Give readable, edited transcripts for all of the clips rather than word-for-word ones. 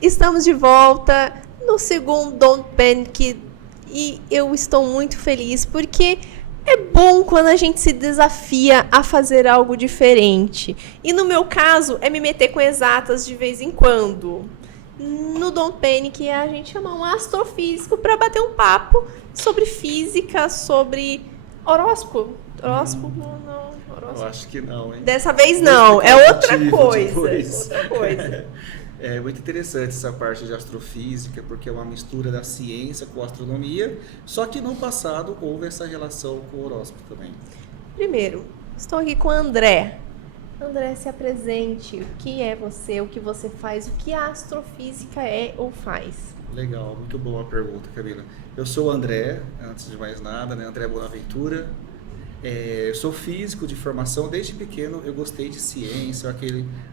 Estamos de volta no segundo Don't Panic e eu estou muito feliz porque é bom quando a gente se desafia a fazer algo diferente. E no meu caso é me meter com exatas de vez em quando. No Don't Panic a gente chama um astrofísico para bater um papo sobre física, sobre horóscopo. Horóscopo não, Eu acho que não, hein? Dessa vez Vou não, explicar é o outra motivo coisa. depois. Outra coisa. É muito interessante essa parte de astrofísica, porque é uma mistura da ciência com a astronomia, só que no passado houve essa relação com o horóscopo também. Primeiro, estou aqui com o André. André, se apresente. O que é você? O que você faz? O que a astrofísica é ou faz? Legal, muito boa a pergunta, Camila. Eu sou o André, antes de mais nada, né? André Bonaventura. Eu sou físico de formação, desde pequeno eu gostei de ciência,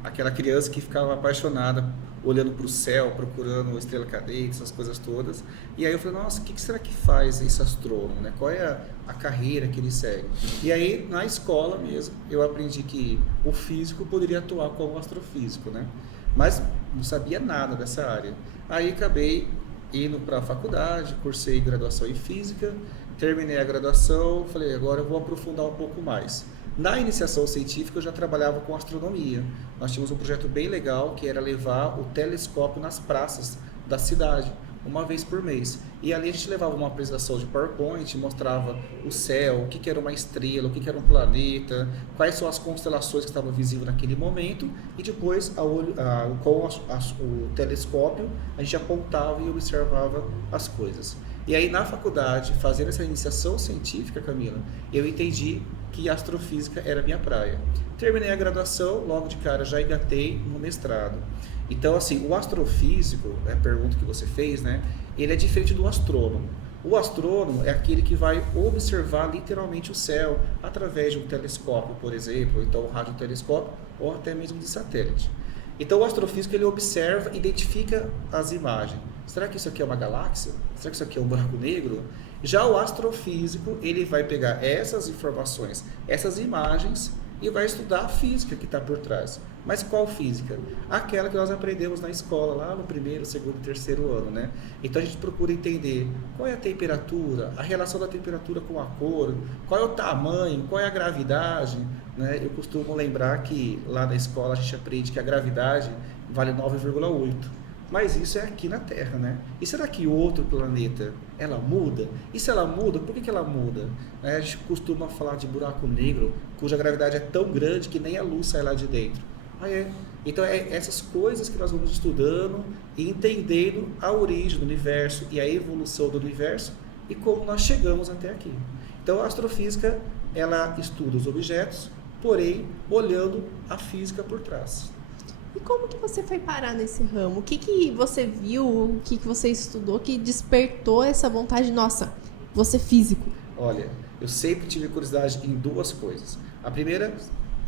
aquela criança que ficava apaixonada olhando para o céu, procurando estrela cadente, essas coisas todas. E aí eu falei, nossa, o que será que faz esse astrônomo, né? Qual é a carreira que ele segue? E aí na escola mesmo eu aprendi que o físico poderia atuar como astrofísico, né? Mas não sabia nada dessa área. Aí acabei indo para a faculdade, cursei graduação em física. Terminei a graduação, falei, agora eu vou aprofundar um pouco mais. Na iniciação científica eu já trabalhava com astronomia. Nós tínhamos um projeto bem legal que era levar o telescópio nas praças da cidade, uma vez por mês. E ali a gente levava uma apresentação de PowerPoint, mostrava o céu, o que era uma estrela, o que era um planeta, quais são as constelações que estavam visíveis naquele momento, e depois com o telescópio a gente apontava e observava as coisas. E aí na faculdade, fazendo essa iniciação científica, Camila, eu entendi que astrofísica era a minha praia. Terminei a graduação, logo de cara já engatei no mestrado. Então, assim, o astrofísico, a pergunta que você fez, né? Ele é diferente do astrônomo. O astrônomo é aquele que vai observar literalmente o céu através de um telescópio, por exemplo, ou então um radiotelescópio, ou até mesmo de satélite. Então, o astrofísico ele observa, identifica as imagens. Será que isso aqui é uma galáxia? Será que isso aqui é um buraco negro? Já o astrofísico, ele vai pegar essas informações, essas imagens e vai estudar a física que está por trás. Mas qual física? Aquela que nós aprendemos na escola, lá no primeiro, segundo e terceiro ano, né? Então a gente procura entender qual é a temperatura, a relação da temperatura com a cor, qual é o tamanho, qual é a gravidade, né? Eu costumo lembrar que lá na escola a gente aprende que a gravidade vale 9,8. Mas isso é aqui na Terra, né? E será que outro planeta, ela muda? E se ela muda, por que ela muda? A gente costuma falar de buraco negro, cuja gravidade é tão grande que nem a luz sai lá de dentro. Então é essas coisas que nós vamos estudando e entendendo a origem do universo e a evolução do universo e como nós chegamos até aqui. Então a astrofísica, ela estuda os objetos, porém olhando a física por trás. E como que você foi parar nesse ramo? O que você viu, o que você estudou que despertou essa vontade, nossa, vou ser físico? Olha, eu sempre tive curiosidade em duas coisas. A primeira,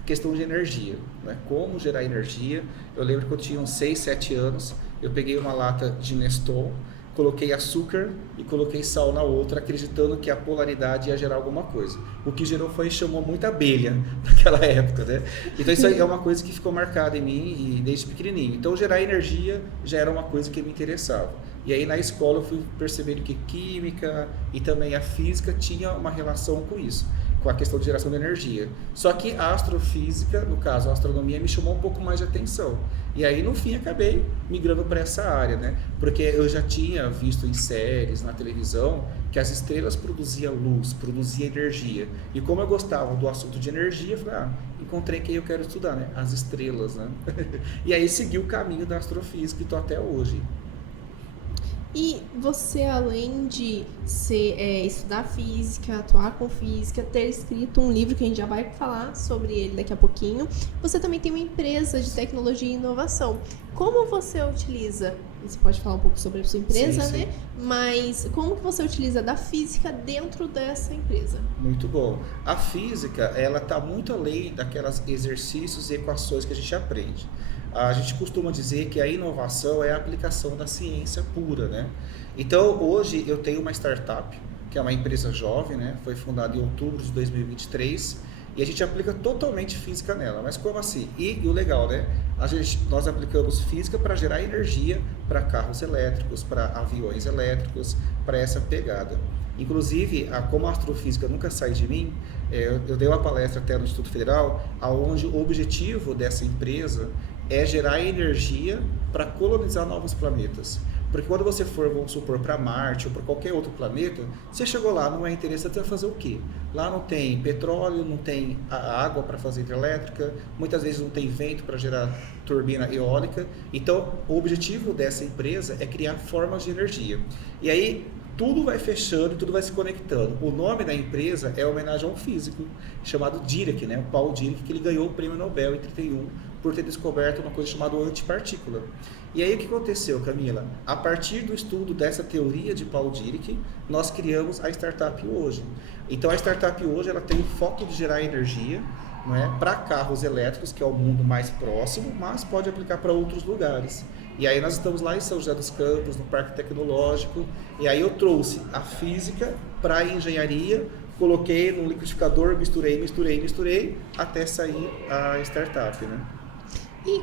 questão de energia, né? Como gerar energia. Eu lembro que eu tinha uns 6, 7 anos, eu peguei uma lata de Neston, coloquei açúcar e coloquei sal na outra, acreditando que a polaridade ia gerar alguma coisa. O que chamou muita abelha naquela época, né? Então isso aí é uma coisa que ficou marcada em mim e desde pequenininho. Então gerar energia já era uma coisa que me interessava. E aí na escola eu fui percebendo que química e também a física tinha uma relação com isso, com a questão de geração de energia. Só que a astrofísica, no caso a astronomia, me chamou um pouco mais de atenção. E aí no fim acabei migrando para essa área, né? Porque eu já tinha visto em séries, na televisão, que as estrelas produziam luz, produziam energia. E como eu gostava do assunto de energia, eu falei, encontrei quem eu quero estudar, né? As estrelas, né? E aí segui o caminho da astrofísica e estou até hoje. E você, além de estudar física, atuar com física, ter escrito um livro que a gente já vai falar sobre ele daqui a pouquinho, você também tem uma empresa de tecnologia e inovação. Como você utiliza, você pode falar um pouco sobre a sua empresa, sim, sim. né? Mas como que você utiliza da física dentro dessa empresa? Muito bom. A física, ela está muito além daquelas exercícios e equações que a gente aprende. A gente costuma dizer que a inovação é a aplicação da ciência pura, né? Então, hoje eu tenho uma startup, que é uma empresa jovem, né? Foi fundada em outubro de 2023 e a gente aplica totalmente física nela. Mas como assim? E o legal, né? nós aplicamos física para gerar energia para carros elétricos, para aviões elétricos, para essa pegada. Inclusive, como a astrofísica nunca sai de mim, eu dei uma palestra até no Instituto Federal, onde o objetivo dessa empresa é gerar energia para colonizar novos planetas. Porque quando você for, vamos supor, para Marte ou para qualquer outro planeta, você chegou lá, não é interessante, você vai fazer o quê? Lá não tem petróleo, não tem água para fazer hidrelétrica, muitas vezes não tem vento para gerar turbina eólica. Então, o objetivo dessa empresa é criar formas de energia. E aí, tudo vai fechando, tudo vai se conectando. O nome da empresa é homenagem a um físico chamado Dirac, né? O Paul Dirac, que ele ganhou o prêmio Nobel em 31 por ter descoberto uma coisa chamada antipartícula. E aí o que aconteceu, Camila? A partir do estudo dessa teoria de Paul Dirac, nós criamos a startup hoje. Então a startup hoje ela tem o foco de gerar energia, não é, para carros elétricos, que é o mundo mais próximo, mas pode aplicar para outros lugares. E aí nós estamos lá em São José dos Campos, no Parque Tecnológico, e aí eu trouxe a física para a engenharia, coloquei no liquidificador, misturei, até sair a startup, né? E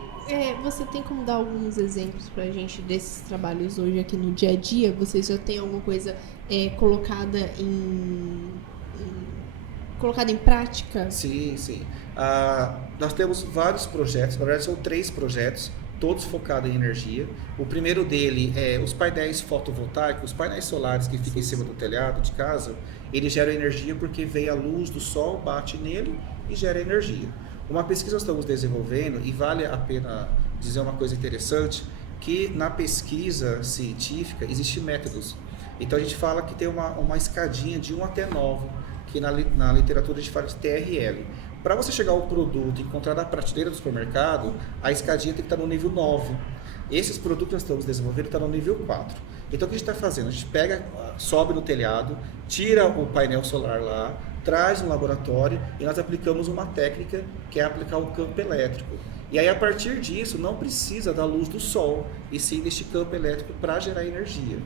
você tem como dar alguns exemplos pra gente desses trabalhos hoje aqui no dia a dia? Vocês já têm alguma coisa colocada em prática? Sim. Nós temos vários projetos, na verdade são 3 projetos, todos focados em energia. O primeiro dele é os painéis fotovoltaicos, os painéis solares que ficam em cima do telhado de casa, eles geram energia porque vem a luz do sol, bate nele e gera energia. Uma pesquisa nós estamos desenvolvendo, e vale a pena dizer uma coisa interessante, que na pesquisa científica existem métodos. Então a gente fala que tem uma escadinha de 1 até 9, que na literatura a gente fala de TRL. Para você chegar ao produto e encontrar na prateleira do supermercado, a escadinha tem que estar no nível 9. Esses produtos que nós estamos desenvolvendo estão no nível 4. Então o que a gente está fazendo? A gente sobe no telhado, tira o painel solar lá, traz no laboratório e nós aplicamos uma técnica que é aplicar o campo elétrico. E aí a partir disso não precisa da luz do sol, e sim deste campo elétrico para gerar energia.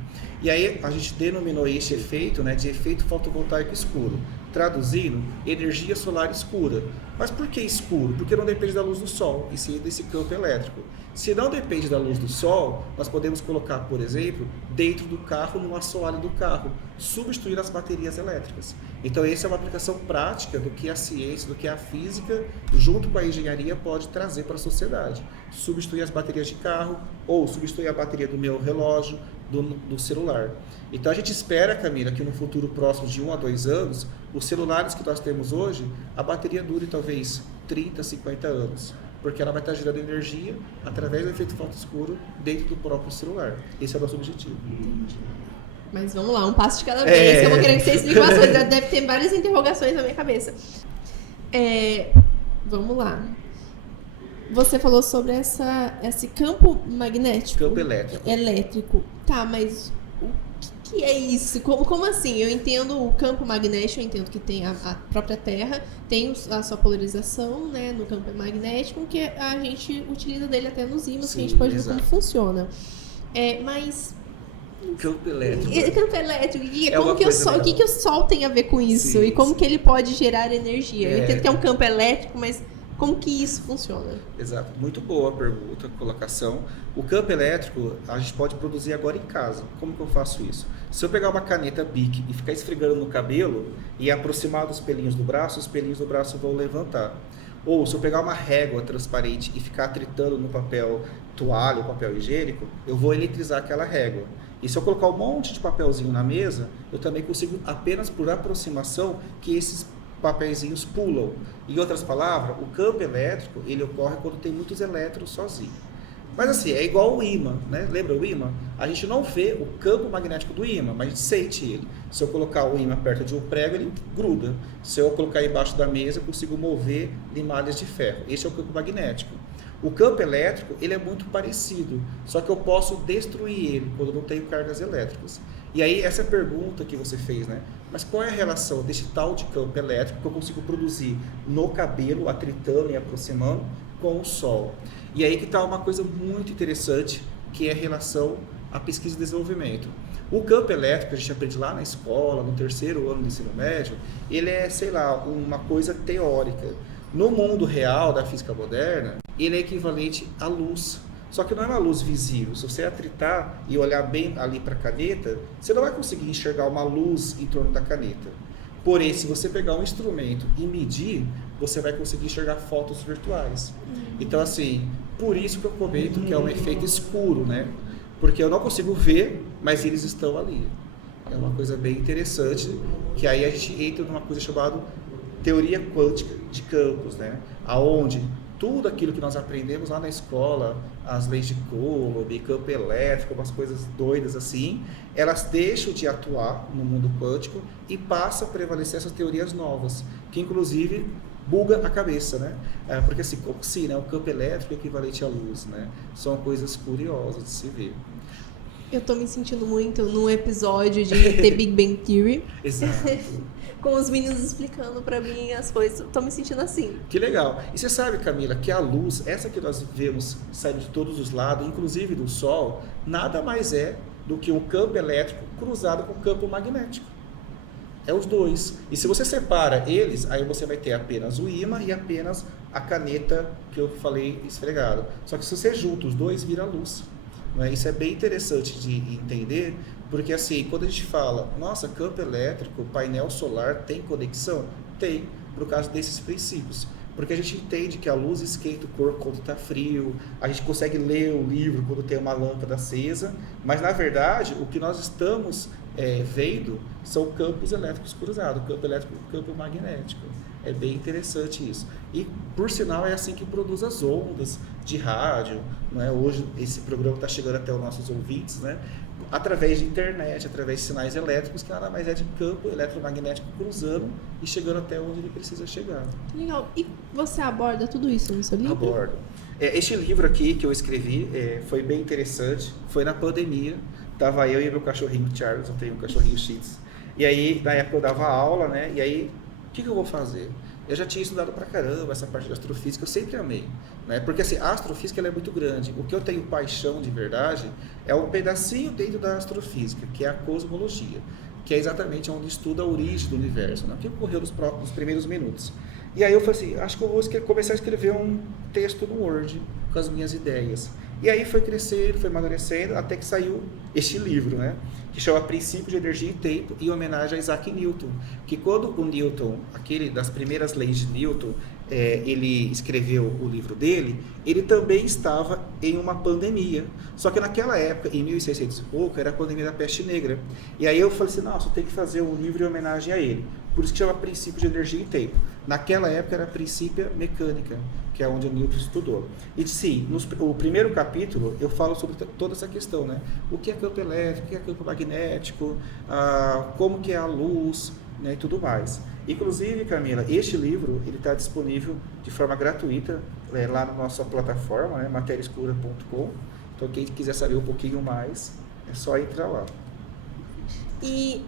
E aí a gente denominou esse efeito, né, de efeito fotovoltaico escuro. Traduzindo, energia solar escura. Mas por que escuro? Porque não depende da luz do sol, e sim desse campo elétrico. Se não depende da luz do sol, nós podemos colocar, por exemplo, dentro do carro, no assoalho do carro, substituir as baterias elétricas. Então essa é uma aplicação prática do que a ciência, do que a física, junto com a engenharia, pode trazer para a sociedade. Substituir as baterias de carro, ou substituir a bateria do meu relógio, do celular. Então a gente espera, Camila, que no futuro próximo de 1 a 2 anos, os celulares que nós temos hoje, a bateria dure talvez 30, 50 anos, porque ela vai estar gerando energia através do efeito foto escuro dentro do próprio celular. Esse é o nosso objetivo. Entendi. Mas vamos lá, um passo de cada vez, que eu vou querer que você explique umas coisas. Deve ter várias interrogações na minha cabeça. Vamos lá. Você falou sobre esse campo magnético. Campo elétrico. Elétrico. Tá, mas o que é isso? Como assim? Eu entendo o campo magnético, eu entendo que tem a própria Terra, tem a sua polarização, né, no campo magnético, que a gente utiliza dele até nos ímãs, que a gente pode ver como funciona. Mas... Campo elétrico. Campo elétrico. O que o Sol tem a ver com isso? Sim, e como que ele pode gerar energia? Eu entendo que é um campo elétrico, mas como que isso funciona? Exato. Muito boa a pergunta, colocação. O campo elétrico a gente pode produzir agora em casa. Como que eu faço isso? Se eu pegar uma caneta Bic e ficar esfregando no cabelo e aproximar dos pelinhos do braço, os pelinhos do braço vão levantar. Ou se eu pegar uma régua transparente e ficar tritando no papel toalha ou papel higiênico, eu vou eletrizar aquela régua. E se eu colocar um monte de papelzinho na mesa, eu também consigo, apenas por aproximação, que esses papeizinhos pulam. Em outras palavras, o campo elétrico, ele ocorre quando tem muitos elétrons sozinho. Mas assim, é igual o ímã, né? Lembra o ímã? A gente não vê o campo magnético do ímã, mas a gente sente ele. Se eu colocar o ímã perto de um prego, ele gruda. Se eu colocar embaixo da mesa, eu consigo mover limalhas de ferro. Esse é o campo magnético. O campo elétrico, ele é muito parecido, só que eu posso destruir ele quando eu não tenho cargas elétricas. E aí, essa pergunta que você fez, né? Mas qual é a relação desse tal de campo elétrico que eu consigo produzir no cabelo, atritando e aproximando, com o Sol? E aí que está uma coisa muito interessante, que é a relação à pesquisa e desenvolvimento. O campo elétrico, a gente aprende lá na escola, no 3º ano do ensino médio, ele é, sei lá, uma coisa teórica. No mundo real da física moderna, ele é equivalente à luz. Só que não é uma luz visível. Se você atritar e olhar bem ali para a caneta, você não vai conseguir enxergar uma luz em torno da caneta. Porém, se você pegar um instrumento e medir, você vai conseguir enxergar fotos virtuais. Então, assim, por isso que eu comento que é um efeito escuro, né? Porque eu não consigo ver, mas eles estão ali. É uma coisa bem interessante, que aí a gente entra numa coisa chamada teoria quântica de campos, né? Aonde tudo aquilo que nós aprendemos lá na escola, as leis de Coulomb, campo elétrico, umas coisas doidas assim, elas deixam de atuar no mundo quântico e passam a prevalecer essas teorias novas, que inclusive buga a cabeça, né? Porque assim, como se, né, o campo elétrico é equivalente à luz, né? São coisas curiosas de se ver. Eu tô me sentindo muito num episódio de The Big Bang Theory. Exato. Com os meninos explicando pra mim as coisas. Eu tô me sentindo assim. Que legal. E você sabe, Camila, que a luz, essa que nós vemos saindo de todos os lados, inclusive do Sol, nada mais é do que um campo elétrico cruzado com um campo magnético. É os dois. E se você separa eles, aí você vai ter apenas o ímã e apenas a caneta que eu falei esfregado. Só que se você junta os dois, vira luz. Não é? Isso é bem interessante de entender, porque assim, quando a gente fala, nossa, campo elétrico, painel solar tem conexão? Tem, por causa desses princípios. Porque a gente entende que a luz esquenta o corpo quando está frio, a gente consegue ler o livro quando tem uma lâmpada acesa, mas na verdade o que nós estamos vendo são campos elétricos cruzados, campo elétrico e campo magnético. É bem interessante isso. E, por sinal, é assim que produz as ondas de rádio. Não é? Hoje, esse programa está chegando até os nossos ouvintes, né? Através de internet, através de sinais elétricos, que nada mais é de campo eletromagnético cruzando e chegando até onde ele precisa chegar. Legal. E você aborda tudo isso no seu livro? Abordo. Este livro aqui que eu escrevi foi bem interessante. Foi na pandemia. Estava eu e meu cachorrinho Charles, eu tenho um cachorrinho Shih Tzu. E aí, na época eu dava aula, né? E aí, o que eu vou fazer? Eu já tinha estudado pra caramba essa parte da astrofísica, eu sempre amei, né? Porque assim, a astrofísica ela é muito grande. O que eu tenho paixão de verdade é um pedacinho dentro da astrofísica, que é a cosmologia, que é exatamente onde estuda a origem do universo, né? O que ocorreu nos primeiros minutos. E aí eu falei assim, acho que eu vou começar a escrever um texto no Word com as minhas ideias. E aí foi crescendo, foi amadurecendo, até que saiu este livro, né? Que chama Princípio de Energia e Tempo, em homenagem a Isaac Newton. Que quando o Newton, aquele das primeiras leis de Newton, ele escreveu o livro dele, ele também estava em uma pandemia. Só que naquela época, em 1600 e pouco, era a pandemia da peste negra. E aí eu falei assim, nossa, eu tenho que fazer um livro em homenagem a ele. Por isso que chama Princípio de Energia e Tempo. Naquela época era Princípio Mecânica, que é onde o Newton estudou. E sim, no primeiro capítulo eu falo sobre toda essa questão, né? O que é campo elétrico, o que é campo magnético, como que é a luz, né, e tudo mais. Inclusive, Camila, este livro ele está disponível de forma gratuita lá na nossa plataforma, né, materiaescura.com. Então, quem quiser saber um pouquinho mais, é só entrar lá. E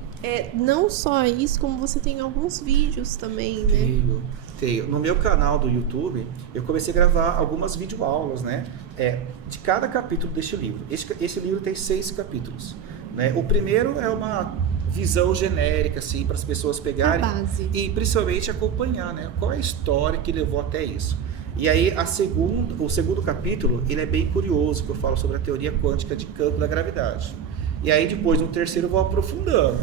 não só isso, como você tem alguns vídeos também, né? Tenho. No meu canal do YouTube, eu comecei a gravar algumas videoaulas, né? De cada capítulo deste livro. Esse livro tem 6 capítulos, né? O primeiro é uma visão genérica, assim, para as pessoas pegarem a base. E principalmente acompanhar, né? Qual é a história que levou até isso. E aí, o segundo capítulo, ele é bem curioso, que eu falo sobre a teoria quântica de campo da gravidade. E aí depois, no terceiro, eu vou aprofundando.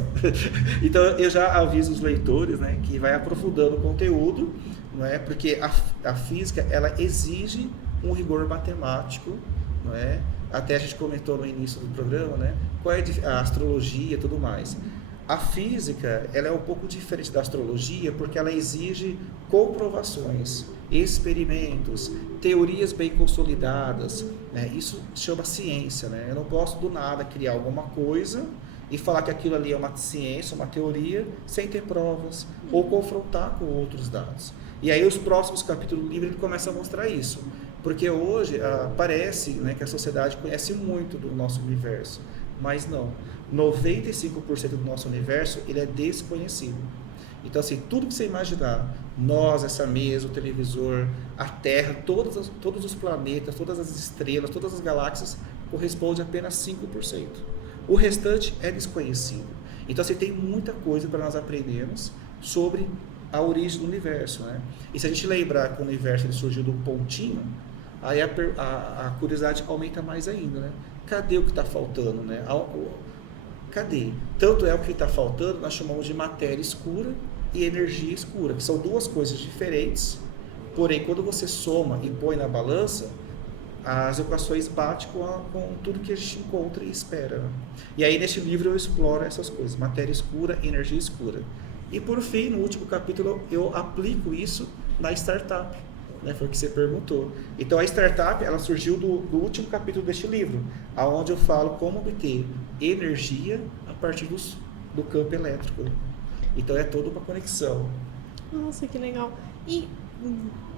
Então, eu já aviso os leitores, né, que vai aprofundando o conteúdo, não é? Porque a física, ela exige um rigor matemático, não é? Até a gente comentou no início do programa, né? Qual é a astrologia e tudo mais. A física, ela é um pouco diferente da astrologia, porque ela exige comprovações, experimentos, teorias bem consolidadas, né? Isso chama ciência, né? Eu não posso do nada criar alguma coisa e falar que aquilo ali é uma ciência, uma teoria, sem ter provas, ou confrontar com outros dados. E aí os próximos capítulos do livro ele começa a mostrar isso, porque hoje parece, né, que a sociedade conhece muito do nosso universo, mas não. 95% do nosso universo ele é desconhecido. Então, assim, tudo que você imaginar, nós, essa mesa, o televisor, a Terra, todos os planetas, todas as estrelas, todas as galáxias, corresponde a apenas 5%. O restante é desconhecido. Então, assim, tem muita coisa para nós aprendermos sobre a origem do universo, né? E se a gente lembrar que o universo ele surgiu de um pontinho, aí a curiosidade aumenta mais ainda, né? Cadê o que está faltando, né? Cadê? Tanto é o que está faltando, nós chamamos de matéria escura e energia escura, que são duas coisas diferentes, porém, quando você soma e põe na balança, as equações batem com tudo que a gente encontra e espera. Né? E aí, neste livro, eu exploro essas coisas, matéria escura e energia escura. E, por fim, no último capítulo, eu aplico isso na startup. Né? Foi o que você perguntou. Então, a startup, ela surgiu do último capítulo deste livro, onde eu falo como obter energia a partir do campo elétrico. Então, é toda uma conexão. Nossa, que legal. E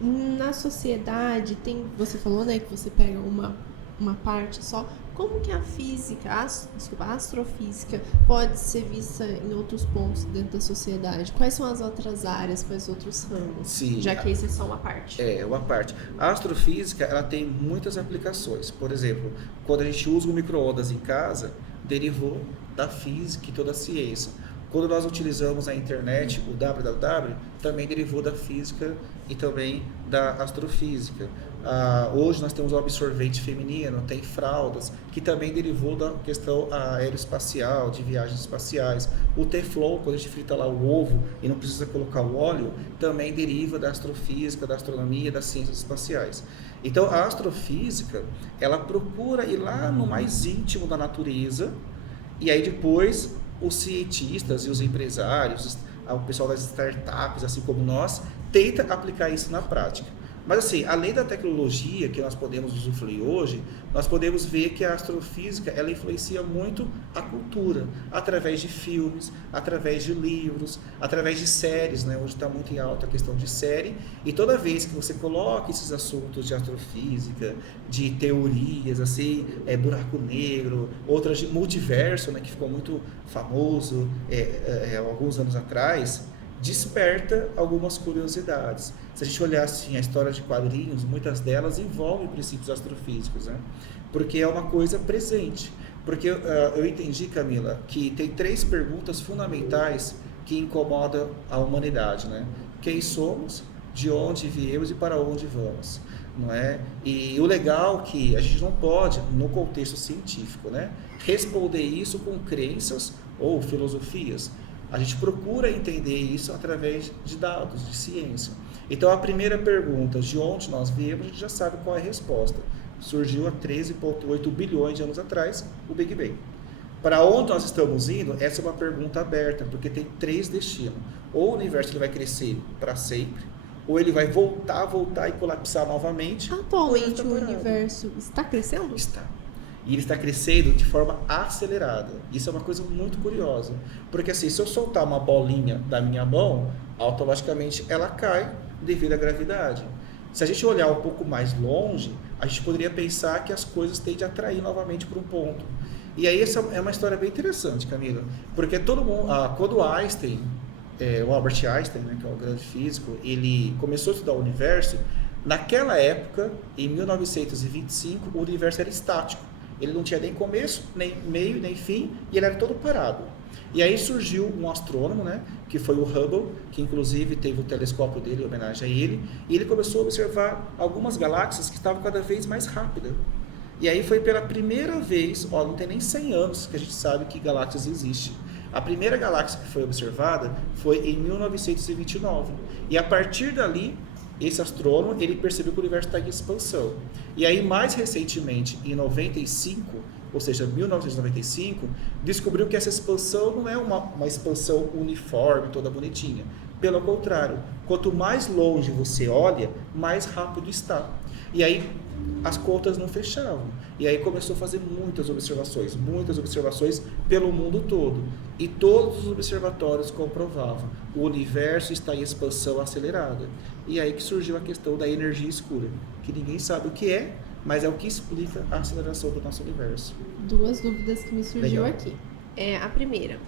na sociedade, você falou, né, que você pega uma parte só. Como que a física, a astrofísica pode ser vista em outros pontos dentro da sociedade? Quais são as outras áreas, quais outros ramos? Sim, já que esse é só uma parte. É, uma parte. A astrofísica, ela tem muitas aplicações. Por exemplo, quando a gente usa o micro-ondas em casa, derivou da física e toda a ciência. Quando nós utilizamos a internet, o www, também derivou da física e também da astrofísica. Hoje nós temos o absorvente feminino, tem fraldas, que também derivou da questão aeroespacial, de viagens espaciais. O Teflon, quando a gente frita lá o ovo e não precisa colocar o óleo, também deriva da astrofísica, da astronomia, das ciências espaciais. Então a astrofísica, ela procura ir lá no mais íntimo da natureza, e aí depois os cientistas e os empresários, o pessoal das startups, assim como nós, tenta aplicar isso na prática. Mas assim, além da tecnologia que nós podemos usufruir hoje, nós podemos ver que a astrofísica, ela influencia muito a cultura, através de filmes, através de livros, através de séries, né? Hoje está muito em alta a questão de série, e toda vez que você coloca esses assuntos de astrofísica, de teorias, assim, buraco negro, outras de multiverso, né? Que ficou muito famoso alguns anos atrás, desperta algumas curiosidades. Se a gente olhar assim, a história de quadrinhos, muitas delas envolvem princípios astrofísicos, né? Porque é uma coisa presente. Porque eu entendi, Camila, que tem 3 perguntas fundamentais que incomodam a humanidade, né? Quem somos, de onde viemos e para onde vamos, não é? E o legal é que a gente não pode, no contexto científico, né, responder isso com crenças ou filosofias. A gente procura entender isso através de dados, de ciência. Então, a primeira pergunta, de onde nós viemos, a gente já sabe qual é a resposta. Surgiu há 13,8 bilhões de anos atrás, o Big Bang. Para onde nós estamos indo, essa é uma pergunta aberta, porque tem 3 destinos. Ou o universo ele vai crescer para sempre, ou ele vai voltar e colapsar novamente. Atualmente, o universo está crescendo? Está. E ele está crescendo de forma acelerada. Isso é uma coisa muito curiosa. Porque assim, se eu soltar uma bolinha da minha mão, automaticamente ela cai devido à gravidade. Se a gente olhar um pouco mais longe, a gente poderia pensar que as coisas tendem a atrair novamente para um ponto. E aí essa é uma história bem interessante, Camila. Porque todo mundo, quando Einstein, o Albert Einstein, né, que é um grande físico, ele começou a estudar o universo, naquela época, em 1925, o universo era estático. Ele não tinha nem começo, nem meio, nem fim, e ele era todo parado. E aí surgiu um astrônomo, né, que foi o Hubble, que inclusive teve o telescópio dele em homenagem a ele, e ele começou a observar algumas galáxias que estavam cada vez mais rápidas. E aí foi pela primeira vez, não tem nem 100 anos que a gente sabe que galáxias existem. A primeira galáxia que foi observada foi em 1929. E a partir dali, esse astrônomo, ele percebeu que o universo está em expansão. E aí, mais recentemente, em 95, ou seja, 1995, descobriu que essa expansão não é uma expansão uniforme, toda bonitinha. Pelo contrário, quanto mais longe você olha, mais rápido está. E aí, as contas não fechavam. E aí começou a fazer muitas observações pelo mundo todo. E todos os observatórios comprovavam: o universo está em expansão acelerada. E aí que surgiu a questão da energia escura, que ninguém sabe o que é, mas é o que explica a aceleração do nosso universo. 2 dúvidas que me surgiu Legal. aqui. A primeira,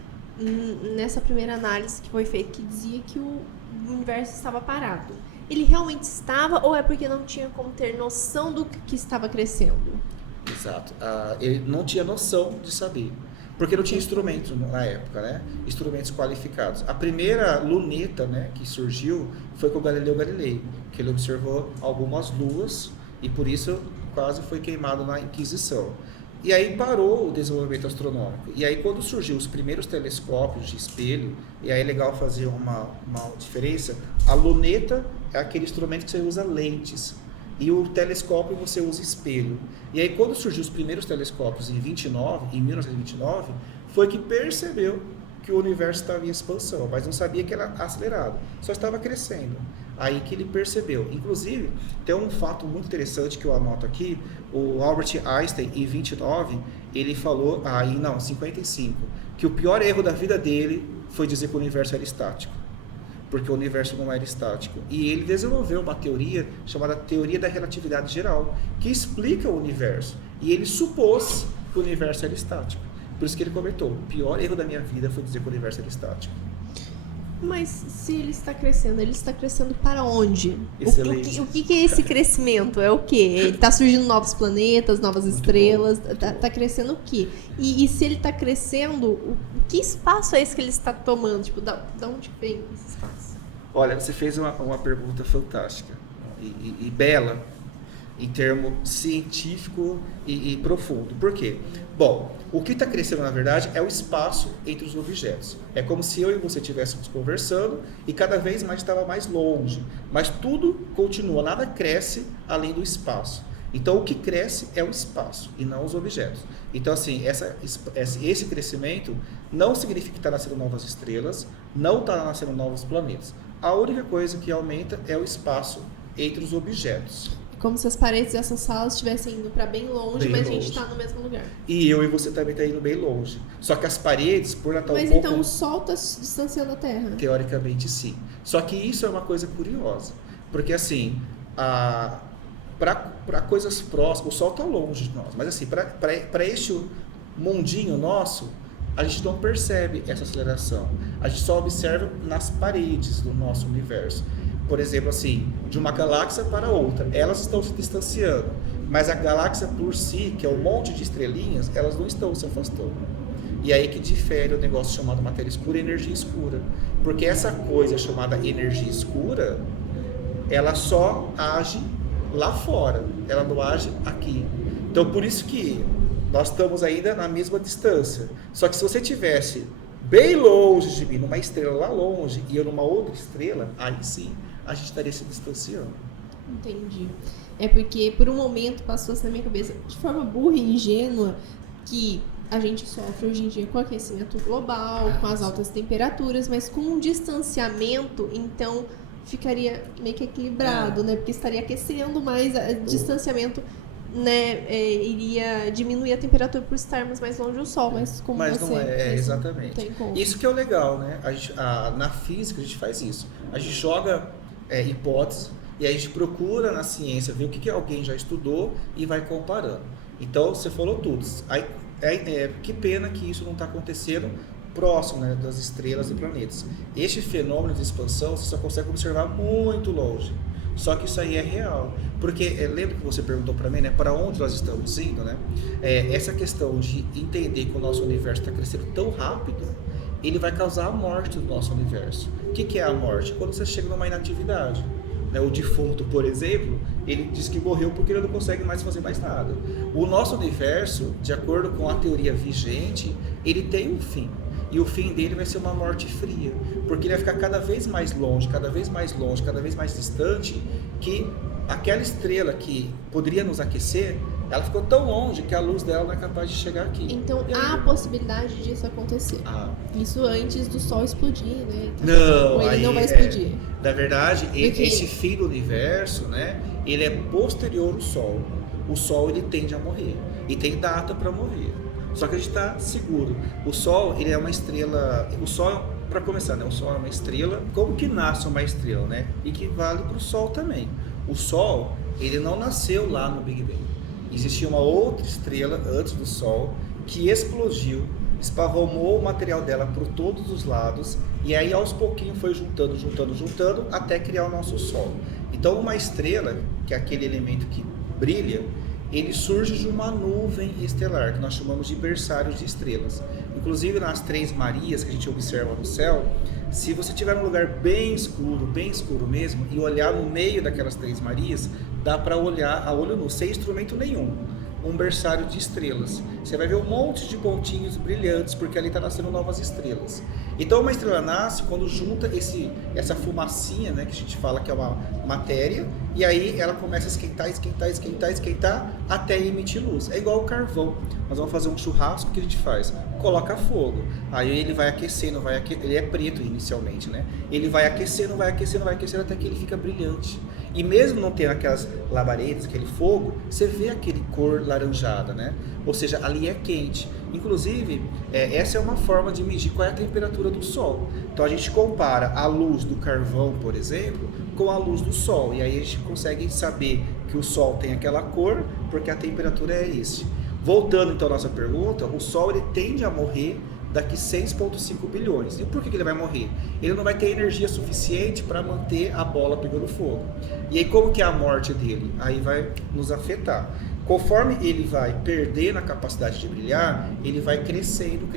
nessa primeira análise que foi feita, que dizia que o universo estava parado. Ele realmente estava, ou é porque não tinha como ter noção do que estava crescendo? Exato. Ele não tinha noção de saber. Porque não tinha instrumentos na época, né? Instrumentos qualificados. A primeira luneta, né, que surgiu foi com o Galileu Galilei, que ele observou algumas luas e por isso quase foi queimado na Inquisição. E aí parou o desenvolvimento astronômico. E aí quando surgiu os primeiros telescópios de espelho, e aí é legal fazer uma diferença, a luneta é aquele instrumento que você usa lentes. E o telescópio você usa espelho. E aí quando surgiu os primeiros telescópios em 1929, foi que percebeu que o universo estava em expansão, mas não sabia que era acelerado, só estava crescendo. Aí que ele percebeu. Inclusive, tem um fato muito interessante que eu anoto aqui, o Albert Einstein, em 29, ele falou, 55, que o pior erro da vida dele foi dizer que o universo era estático. Porque o universo não era estático. E ele desenvolveu uma teoria chamada Teoria da Relatividade Geral, que explica o universo. E ele supôs que o universo era estático. Por isso que ele comentou, o pior erro da minha vida foi dizer que o universo era estático. Mas se ele está crescendo para onde? Excelente. O que é esse crescimento? É o quê? Ele está surgindo novos planetas, novas estrelas, está crescendo o quê? E se ele está crescendo, que espaço é esse que ele está tomando? Tipo, da onde vem esse espaço? Olha, você fez uma pergunta fantástica e bela, em termo científico e profundo. Por quê? Bom, o que está crescendo, na verdade, é o espaço entre os objetos. É como se eu e você estivéssemos conversando e cada vez mais estava mais longe. Mas tudo continua, nada cresce além do espaço. Então, o que cresce é o espaço e não os objetos. Então, assim, esse crescimento não significa que está nascendo novas estrelas, não está nascendo novos planetas. A única coisa que aumenta é o espaço entre os objetos. Como se as paredes dessa sala estivessem indo para bem longe, mas a gente está no mesmo lugar. E eu e você também está indo bem longe. Só que as paredes, por estar mas um pouco... então o Sol está distanciando a Terra? Teoricamente, sim. Só que isso é uma coisa curiosa. Porque, assim, para coisas próximas, o Sol está longe de nós. Mas, assim, para este mundinho nosso, a gente não percebe essa aceleração. A gente só observa nas paredes do nosso universo. Por exemplo, assim, de uma galáxia para outra, elas estão se distanciando, mas a galáxia por si, que é um monte de estrelinhas, elas não estão se afastando. E aí que difere o negócio chamado matéria escura e energia escura. Porque essa coisa chamada energia escura, ela só age lá fora, ela não age aqui. Então, por isso que nós estamos ainda na mesma distância. Só que se você tivesse bem longe de mim, numa estrela lá longe, e eu numa outra estrela, aí sim, a gente estaria se distanciando. Entendi. É porque por um momento passou assim na minha cabeça, de forma burra e ingênua, que a gente sofre hoje em dia com o aquecimento global, com as altas temperaturas, mas com um distanciamento, então ficaria meio que equilibrado, né? Porque estaria aquecendo, mas o distanciamento, né, iria diminuir a temperatura por estarmos mais longe do Sol, mas como mas você... não é, exatamente. Tem como. Isso que é o legal, né? Na física a gente faz isso. A gente joga hipóteses e a gente procura na ciência ver o que alguém já estudou e vai comparando. Então, você falou tudo. Aí, que pena que isso não está acontecendo próximo, né, das estrelas e planetas. Este fenômeno de expansão você só consegue observar muito longe. Só que isso aí é real. Porque, lembra que você perguntou para mim, né, para onde nós estamos indo, né? Essa questão de entender que o nosso universo está crescendo tão rápido, ele vai causar a morte do nosso universo. O que é a morte? Quando você chega numa inatividade. O defunto, por exemplo, ele diz que morreu porque ele não consegue mais fazer mais nada. O nosso universo, de acordo com a teoria vigente, ele tem um fim. E o fim dele vai ser uma morte fria, porque ele vai ficar cada vez mais longe, cada vez mais longe, cada vez mais distante, que aquela estrela que poderia nos aquecer, ela ficou tão longe que a luz dela não é capaz de chegar aqui. Então há a possibilidade disso acontecer. Isso antes do Sol explodir, né? Não, ele não vai explodir. Na verdade, esse fim do universo, né, ele é posterior ao Sol. O Sol ele tende a morrer e tem data para morrer. Só que a gente está seguro. O Sol, ele é uma estrela. O Sol, para começar, né? O Sol é uma estrela. Como que nasce uma estrela, né? E que vale para o Sol também. O Sol, ele não nasceu lá no Big Bang. Existia uma outra estrela antes do Sol que explodiu, esparramou o material dela por todos os lados e aí aos pouquinhos foi juntando até criar o nosso Sol. Então, uma estrela, que é aquele elemento que brilha, ele surge de uma nuvem estelar, que nós chamamos de berçários de estrelas. Inclusive nas Três Marias que a gente observa no céu, se você tiver um lugar bem escuro mesmo, e olhar no meio daquelas Três Marias, dá para olhar a olho nu, sem instrumento nenhum, um berçário de estrelas. Você vai ver um monte de pontinhos brilhantes, porque ali está nascendo novas estrelas. Então uma estrela nasce quando junta essa fumacinha, né, que a gente fala que é uma matéria, e aí ela começa a esquentar, até emitir luz. É igual o carvão. Nós vamos fazer um churrasco, o que a gente faz? Coloca fogo. Aí ele vai aquecendo, ele é preto inicialmente, né? Ele vai aquecendo até que ele fica brilhante. E mesmo não tendo aquelas labaredas, aquele fogo, você vê aquele cor laranjada, né? Ou seja, ali é quente. Inclusive, essa é uma forma de medir qual é a temperatura do Sol. Então a gente compara a luz do carvão, por exemplo, com a luz do Sol. E aí a gente consegue saber que o Sol tem aquela cor, porque a temperatura é esse. Voltando então à nossa pergunta, o Sol ele tende a morrer daqui 6,5 bilhões. E por que ele vai morrer? Ele não vai ter energia suficiente para manter a bola pegando fogo. E aí como que é a morte dele? Aí vai nos afetar. Conforme ele vai perdendo a capacidade de brilhar, ele vai crescendo,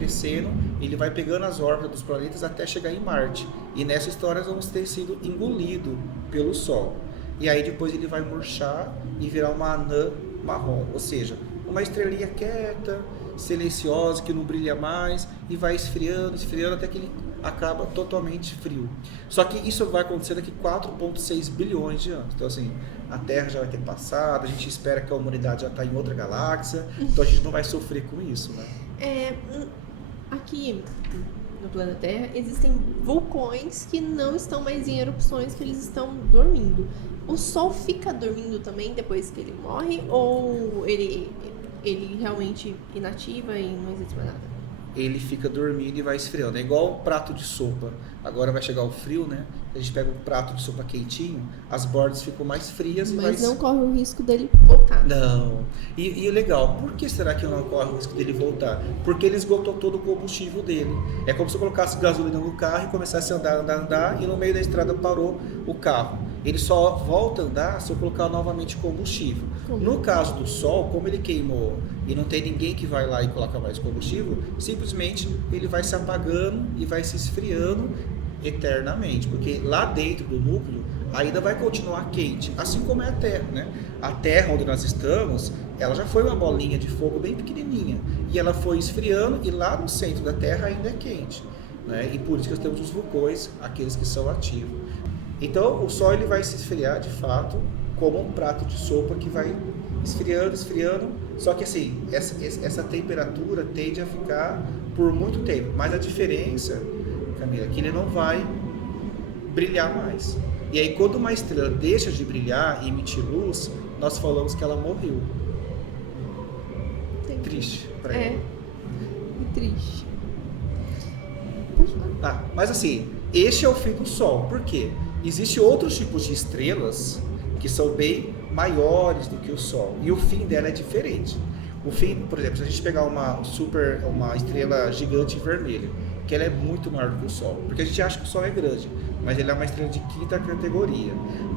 ele vai pegando as órbitas dos planetas até chegar em Marte. E nessa história nós vamos ter sido engolido pelo Sol. E aí depois ele vai murchar e virar uma anã marrom, ou seja, uma estrelinha quieta, silenciosa, que não brilha mais, e vai esfriando até que ele acaba totalmente frio. Só que isso vai acontecer daqui 4,6 bilhões de anos. Então assim, a Terra já vai ter passado, a gente espera que a humanidade já está em outra galáxia, então a gente não vai sofrer com isso, né? Aqui no planeta Terra existem vulcões que não estão mais em erupções, que eles estão dormindo. O Sol fica dormindo também depois que ele morre, ou ele realmente inativa e não existe mais nada? Ele fica dormindo e vai esfriando. É igual um prato de sopa. Agora vai chegar o frio, né? A gente pega um prato de sopa quentinho, as bordas ficam mais frias. Mas não corre o risco dele voltar. Não. E legal, por que será que não corre o risco dele voltar? Porque ele esgotou todo o combustível dele. É como se eu colocasse gasolina no carro e começasse a andar, e no meio da estrada parou o carro. Ele só volta a andar se eu colocar novamente combustível. No caso do Sol, como ele queimou e não tem ninguém que vai lá e coloca mais combustível, simplesmente ele vai se apagando e vai se esfriando eternamente, porque lá dentro do núcleo ainda vai continuar quente, assim como é a Terra, né? A Terra onde nós estamos, ela já foi uma bolinha de fogo bem pequenininha, e ela foi esfriando, e lá no centro da Terra ainda é quente, né? E por isso que nós temos os vulcões, aqueles que são ativos. Então o Sol ele vai se esfriar de fato como um prato de sopa que vai esfriando, só que assim, essa temperatura tende a ficar por muito tempo, mas a diferença, Camila, é que ele não vai brilhar mais. E aí quando uma estrela deixa de brilhar e emitir luz, nós falamos que ela morreu. Entendi. Triste para ela. Triste. Mas assim, este é o fim do Sol. Por quê? Existem outros tipos de estrelas que são bem maiores do que o Sol. E o fim dela é diferente. O fim, por exemplo, se a gente pegar uma estrela gigante vermelha, que ela é muito maior do que o Sol. Porque a gente acha que o Sol é grande, mas ele é uma estrela de quinta categoria.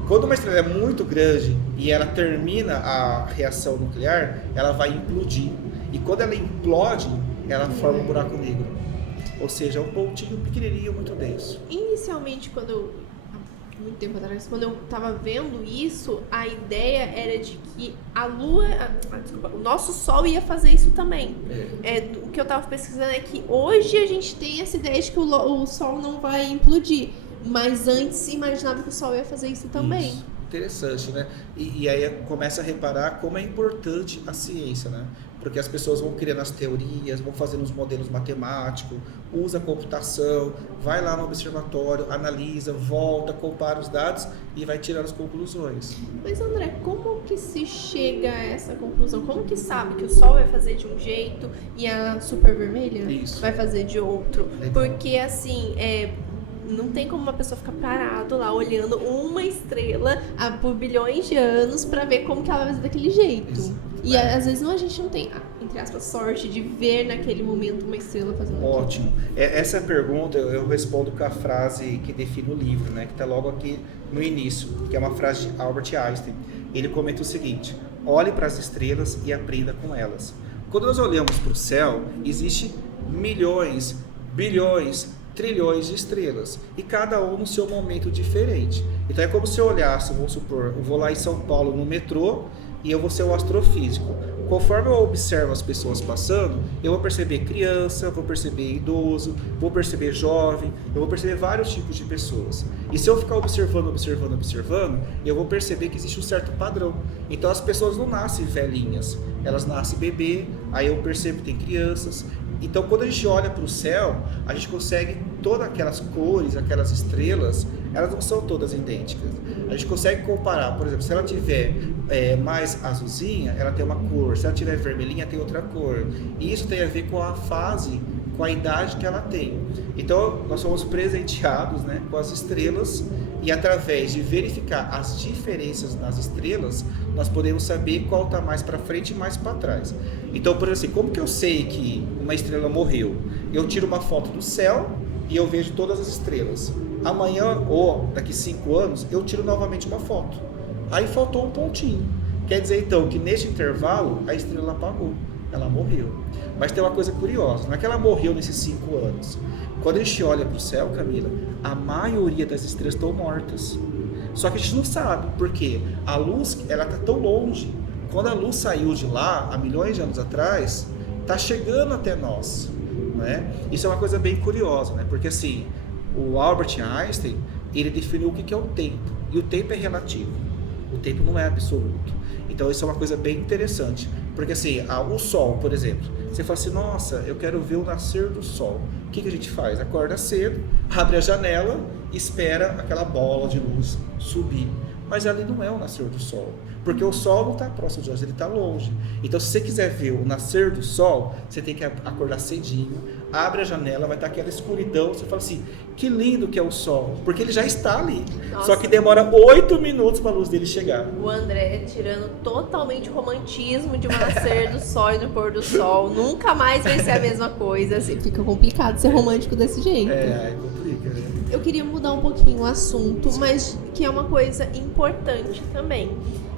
Quando uma estrela é muito grande e ela termina a reação nuclear, ela vai implodir. E quando ela implode, ela forma um buraco negro. Ou seja, é um pontinho pequenininho, muito denso. Inicialmente, muito tempo atrás, quando eu tava vendo isso, a ideia era de que o nosso Sol ia fazer isso também. O que eu tava pesquisando é que hoje a gente tem essa ideia de que o Sol não vai implodir, mas antes imaginava que o Sol ia fazer isso também. Isso. Interessante, né? E aí começa a reparar como é importante a ciência, né? Porque as pessoas vão criando as teorias, vão fazendo os modelos matemáticos, usa a computação, vai lá no observatório, analisa, volta, compara os dados e vai tirar as conclusões. Mas André, como que se chega a essa conclusão? Como que sabe que o Sol vai fazer de um jeito e a supervermelha vai fazer de outro? Porque assim, não tem como uma pessoa ficar parada lá olhando uma estrela por bilhões de anos pra ver como que ela vai fazer daquele jeito. E às vezes a gente não tem, entre aspas, sorte de ver naquele momento uma estrela fazendo aquilo. Ótimo. Essa pergunta eu respondo com a frase que define o livro, né? Que está logo aqui no início, que é uma frase de Albert Einstein. Ele comenta o seguinte: olhe para as estrelas e aprenda com elas. Quando nós olhamos para o céu, existe milhões, bilhões, trilhões de estrelas, e cada um no seu momento diferente. Então é como se eu olhasse, vamos supor, eu vou lá em São Paulo no metrô e eu vou ser o astrofísico. Conforme eu observo as pessoas passando, eu vou perceber criança, vou perceber idoso, vou perceber jovem, eu vou perceber vários tipos de pessoas. E se eu ficar observando, eu vou perceber que existe um certo padrão. Então as pessoas não nascem velhinhas, elas nascem bebê, aí eu percebo que tem crianças. Então quando a gente olha para o céu, a gente consegue todas aquelas cores, aquelas estrelas, elas não são todas idênticas. A gente consegue comparar, por exemplo, se ela tiver mais azulzinha, ela tem uma cor, se ela tiver vermelhinha, tem outra cor. E isso tem a ver com a fase, com a idade que ela tem. Então nós somos presenteados, né, com as estrelas, e através de verificar as diferenças nas estrelas, nós podemos saber qual está mais para frente e mais para trás. Então, por exemplo, como que eu sei que uma estrela morreu? Eu tiro uma foto do céu e eu vejo todas as estrelas. Amanhã ou daqui 5 anos, eu tiro novamente uma foto. Aí faltou um pontinho. Quer dizer, então, que neste intervalo, a estrela apagou. Ela morreu. Mas tem uma coisa curiosa, não é que ela morreu nesses 5 anos. Quando a gente olha para o céu, Camila, a maioria das estrelas estão mortas. Só que a gente não sabe, porque a luz, ela está tão longe. Quando a luz saiu de lá, há milhões de anos atrás, está chegando até nós. Né? Isso é uma coisa bem curiosa, né? Porque assim, o Albert Einstein, ele definiu o que é o tempo. E o tempo é relativo. O tempo não é absoluto. Então isso é uma coisa bem interessante. Porque assim, o Sol, por exemplo, você fala assim, nossa, eu quero ver o nascer do Sol. O que a gente faz? Acorda cedo, abre a janela e espera aquela bola de luz subir. Mas ali não é o nascer do Sol. Porque o Sol não está próximo de nós, ele está longe. Então, se você quiser ver o nascer do Sol, você tem que acordar cedinho, abre a janela, vai estar aquela escuridão. Você fala assim, que lindo que é o Sol. Porque ele já está ali. Nossa. Só que demora 8 minutos para a luz dele chegar. O André tirando totalmente o romantismo de um nascer do Sol e do pôr do Sol. Nunca mais vai ser a mesma coisa. Assim, fica complicado ser romântico desse jeito. Complica, né? Eu queria mudar um pouquinho o assunto, mas que é uma coisa importante também.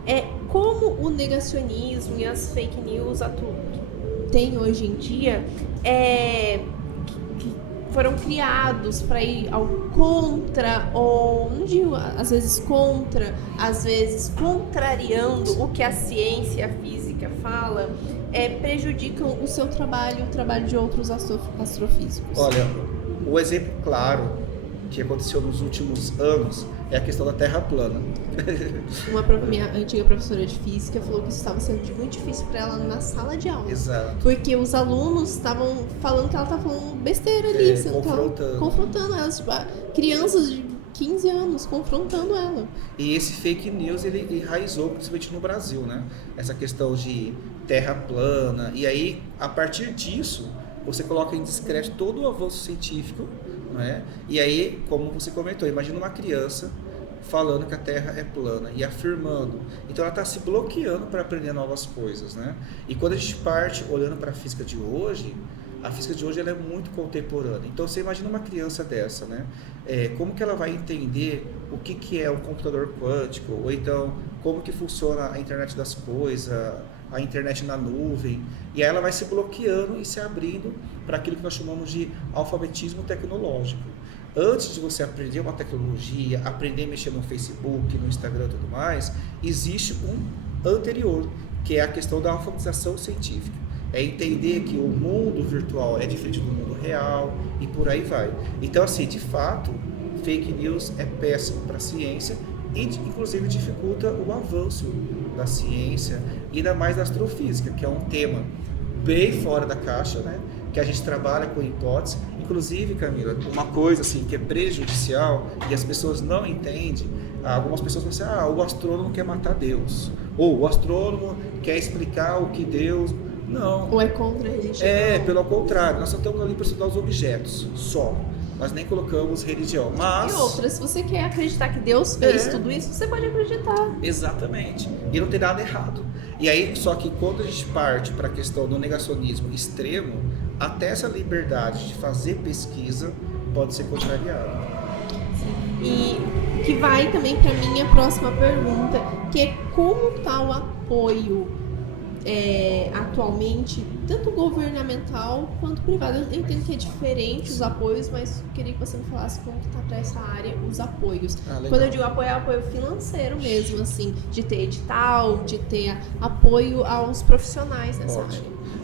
É como o negacionismo e as fake news tem hoje em dia, que foram criados para ir ao contra, ou não digo às vezes contra, às vezes contrariando o que a ciência, a física fala, prejudicam o seu trabalho e o trabalho de outros astrofísicos. Olha, o exemplo claro que aconteceu nos últimos anos é a questão da Terra plana. Minha antiga professora de física falou que isso estava sendo muito difícil para ela na sala de aula. Exato. Porque os alunos estavam falando que ela estava falando besteira ali, confrontando elas, tipo, crianças de 15 anos confrontando ela. E esse fake news, ele enraizou principalmente no Brasil, né? Essa questão de Terra plana. E aí, a partir disso, você coloca em descrédito todo o avanço científico. Né? E aí, como você comentou, imagina uma criança falando que a Terra é plana e afirmando. Então ela está se bloqueando para aprender novas coisas. Né? E quando a gente parte olhando para a física de hoje, a física de hoje ela é muito contemporânea. Então você imagina uma criança dessa, né? Como que ela vai entender o que é um computador quântico, ou então como que funciona a internet das coisas, a internet na nuvem, e aí ela vai se bloqueando e se abrindo para aquilo que nós chamamos de alfabetismo tecnológico. Antes de você aprender uma tecnologia, aprender a mexer no Facebook, no Instagram e tudo mais, existe um anterior, que é a questão da alfabetização científica. É entender que o mundo virtual é diferente do mundo real e por aí vai. Então, assim, de fato, fake news é péssimo para a ciência e, inclusive, dificulta o avanço da ciência e ainda mais da astrofísica, que é um tema bem fora da caixa, né? Que a gente trabalha com hipóteses. Inclusive, Camila, uma coisa assim que é prejudicial e as pessoas não entendem, algumas pessoas vão dizer, o astrônomo quer matar Deus, ou o astrônomo quer explicar o que Deus... Não. Ou é contra a religião. Pelo contrário, nós só estamos ali para estudar os objetos, só. Nós nem colocamos religião, mas... E outra, se você quer acreditar que Deus fez tudo isso, você pode acreditar. Exatamente. E não tem nada errado. E aí, só que quando a gente parte para a questão do negacionismo extremo, até essa liberdade de fazer pesquisa pode ser contrariada. Sim. E que vai também para a minha próxima pergunta, que é como está o apoio atualmente, tanto governamental quanto privado. Eu entendo que é diferente os apoios, mas queria que você me falasse como que tá para essa área os apoios. Quando eu digo apoio, é apoio financeiro mesmo, assim, de ter edital, de ter apoio aos profissionais nessa área.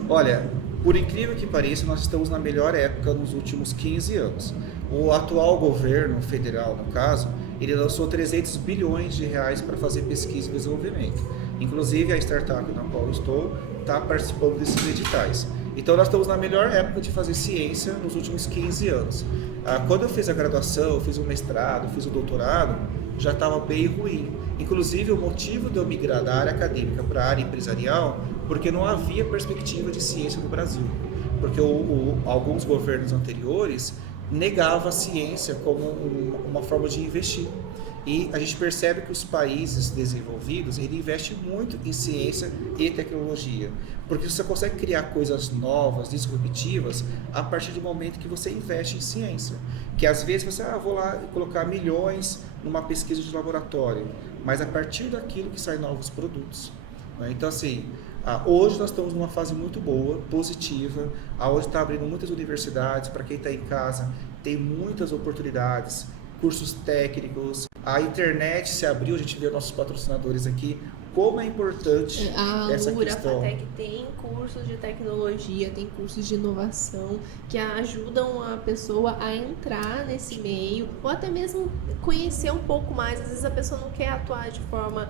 Olha, por incrível que pareça, nós estamos na melhor época nos últimos 15 anos. O atual governo federal, no caso, ele lançou 300 bilhões de reais para fazer pesquisa e desenvolvimento. Inclusive, a startup na qual eu estou está participando desses editais. Então, nós estamos na melhor época de fazer ciência nos últimos 15 anos. Quando eu fiz a graduação, eu fiz o mestrado, fiz o doutorado, já estava bem ruim. Inclusive, o motivo de eu migrar da área acadêmica para a área empresarial, porque não havia perspectiva de ciência no Brasil. Porque alguns governos anteriores negavam a ciência como uma forma de investir. E a gente percebe que os países desenvolvidos, ele investe muito em ciência e tecnologia. Porque você consegue criar coisas novas, disruptivas, a partir do momento que você investe em ciência. Que às vezes você, vou lá colocar milhões numa pesquisa de laboratório, mas a partir daquilo que saem novos produtos. Né? Então, assim, hoje nós estamos numa fase muito boa, positiva, onde está abrindo muitas universidades, para quem está em casa, tem muitas oportunidades, cursos técnicos, a internet se abriu, a gente vê nossos patrocinadores aqui, como é importante essa questão. A FATEC tem cursos de tecnologia, tem cursos de inovação que ajudam a pessoa a entrar nesse meio, ou até mesmo conhecer um pouco mais. Às vezes a pessoa não quer atuar de forma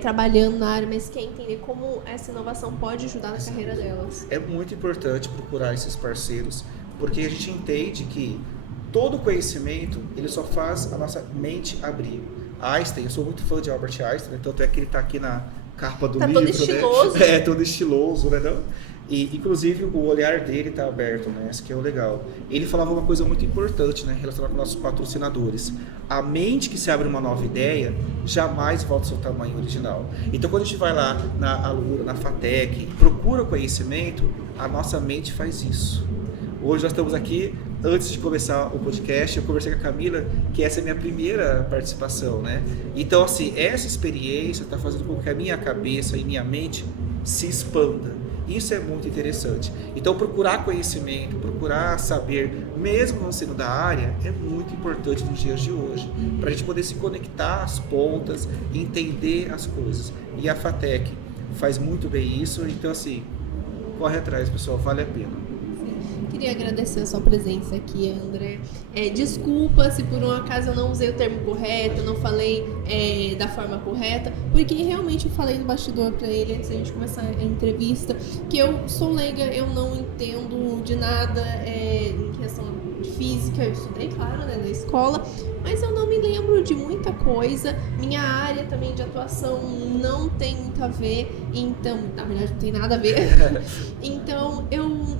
trabalhando na área, mas quer entender como essa inovação pode ajudar na carreira delas. É muito importante procurar esses parceiros, porque a gente entende que todo conhecimento, ele só faz a nossa mente abrir. Einstein, eu sou muito fã de Albert Einstein, né? Tanto é que ele está aqui na capa do livro, todo estiloso. Né? Todo estiloso, né? Não? E, inclusive, o olhar dele está aberto, né? Isso que é o legal. Ele falava uma coisa muito importante, né? Relacionada com nossos patrocinadores. A mente que se abre uma nova ideia, jamais volta ao seu tamanho original. Então, quando a gente vai lá na Alura, na FATEC, procura conhecimento, a nossa mente faz isso. Hoje nós estamos aqui, antes de começar o podcast, eu conversei com a Camila, que essa é a minha primeira participação, né? Então, assim, essa experiência está fazendo com que a minha cabeça e minha mente se expanda. Isso é muito interessante. Então, procurar conhecimento, procurar saber, mesmo não sendo da área, é muito importante nos dias de hoje, para a gente poder se conectar às pontas, entender as coisas. E a FATEC faz muito bem isso, então, assim, corre atrás, pessoal, vale a pena. Queria agradecer a sua presença aqui, André. Desculpa se por um acaso eu não usei o termo correto, não falei da forma correta, porque realmente eu falei no bastidor para ele antes da gente começar a entrevista, que eu sou leiga, eu não entendo de nada em questão de física, eu estudei, claro, né, na escola, mas eu não me lembro de muita coisa. Minha área também de atuação não tem muito a ver, então, na verdade não tem nada a ver, então eu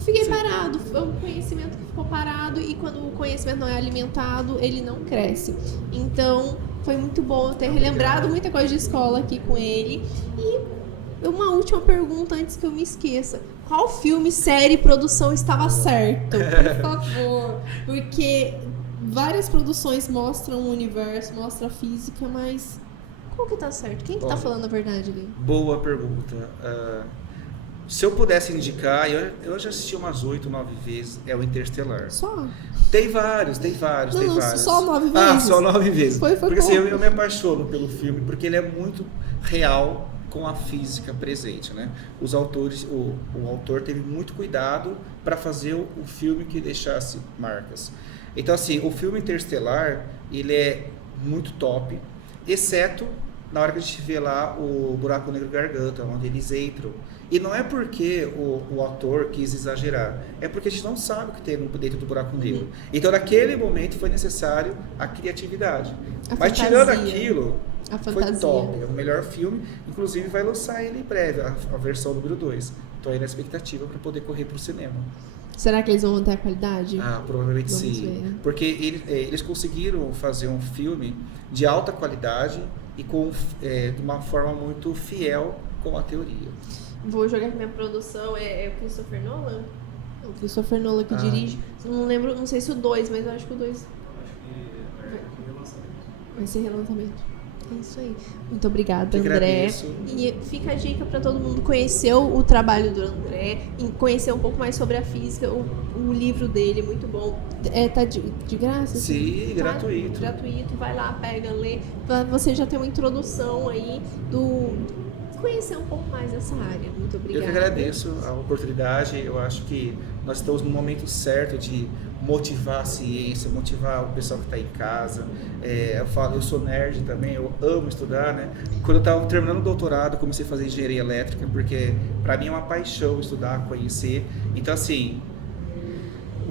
fiquei parado, foi um conhecimento que ficou parado, e quando o conhecimento não é alimentado, ele não cresce. Então, foi muito bom ter relembrado muita coisa de escola aqui com ele. E uma última pergunta antes que eu me esqueça. Qual filme, série, produção estava certo? Por favor. Porque várias produções mostram o universo, mostram a física, mas qual que tá certo? Quem que tá falando a verdade ali? Boa pergunta. Se eu pudesse indicar, eu já assisti umas 8, 9 vezes, é o Interestelar. Só? Tem vários. Só 9 vezes? Só 9 vezes. Foi porque assim, eu me apaixono pelo filme, porque ele é muito real com a física presente, né? Os autores, o autor teve muito cuidado para fazer o filme que deixasse marcas. Então, assim, o filme Interestelar, ele é muito top, exceto na hora que a gente vê lá o buraco negro garganta, onde eles entram. E não é porque o ator quis exagerar, é porque a gente não sabe o que tem dentro do buraco negro. Então, naquele momento, foi necessário a criatividade. Mas tirando aquilo, foi top. É o melhor filme. Inclusive, vai lançar ele em breve, a versão número 2. Estou aí na expectativa para poder correr para o cinema. Será que eles vão manter a qualidade? Provavelmente sim. Porque eles conseguiram fazer um filme de alta qualidade e de uma forma muito fiel com a teoria. Vou jogar aqui minha produção, é o Christopher Nolan? É o Christopher Nolan que dirige. Não lembro, não sei se o 2, mas eu acho que o 2 vai ser relançamento. É isso aí. Muito obrigada, Que André. agradeço. E fica a dica para todo mundo conhecer o trabalho do André, e conhecer um pouco mais sobre a física. O livro dele é muito bom. Tá de graça? Sim, Tá gratuito. Gratuito. Vai lá, pega, lê. Você já tem uma introdução aí do conhecer um pouco mais dessa área. Muito obrigada. Eu que agradeço a oportunidade. Eu acho que nós estamos no momento certo de motivar a ciência, motivar o pessoal que está em casa. Eu sou nerd também, eu amo estudar, né? Quando eu estava terminando o doutorado, comecei a fazer engenharia elétrica, porque para mim é uma paixão estudar, conhecer. Então, assim,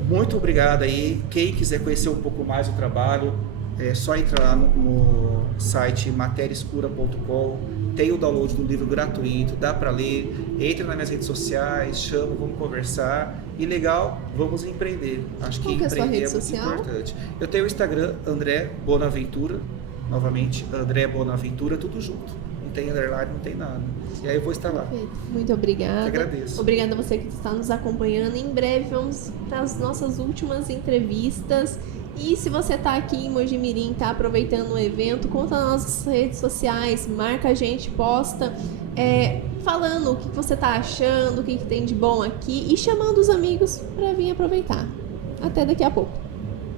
muito obrigado aí. Quem quiser conhecer um pouco mais do trabalho, é só entrar lá no site materiaescura.com. Tem o download do livro gratuito, dá para ler. Entra nas minhas redes sociais, chama, vamos conversar. E legal, vamos empreender. Acho que Qual que é a sua empreender rede é muito social? importante. Eu tenho o Instagram, André Bonaventura. Novamente, André Bonaventura, tudo junto. Não tem underline, não tem nada. E aí eu vou estar lá. Perfeito. Muito obrigada. Eu agradeço. Obrigada a você que está nos acompanhando. Em breve vamos para as nossas últimas entrevistas. E se você está aqui em Mojimirim, está aproveitando o evento, conta nas nossas redes sociais, marca a gente, posta, falando o que você está achando, o que tem de bom aqui e chamando os amigos para vir aproveitar. Até daqui a pouco.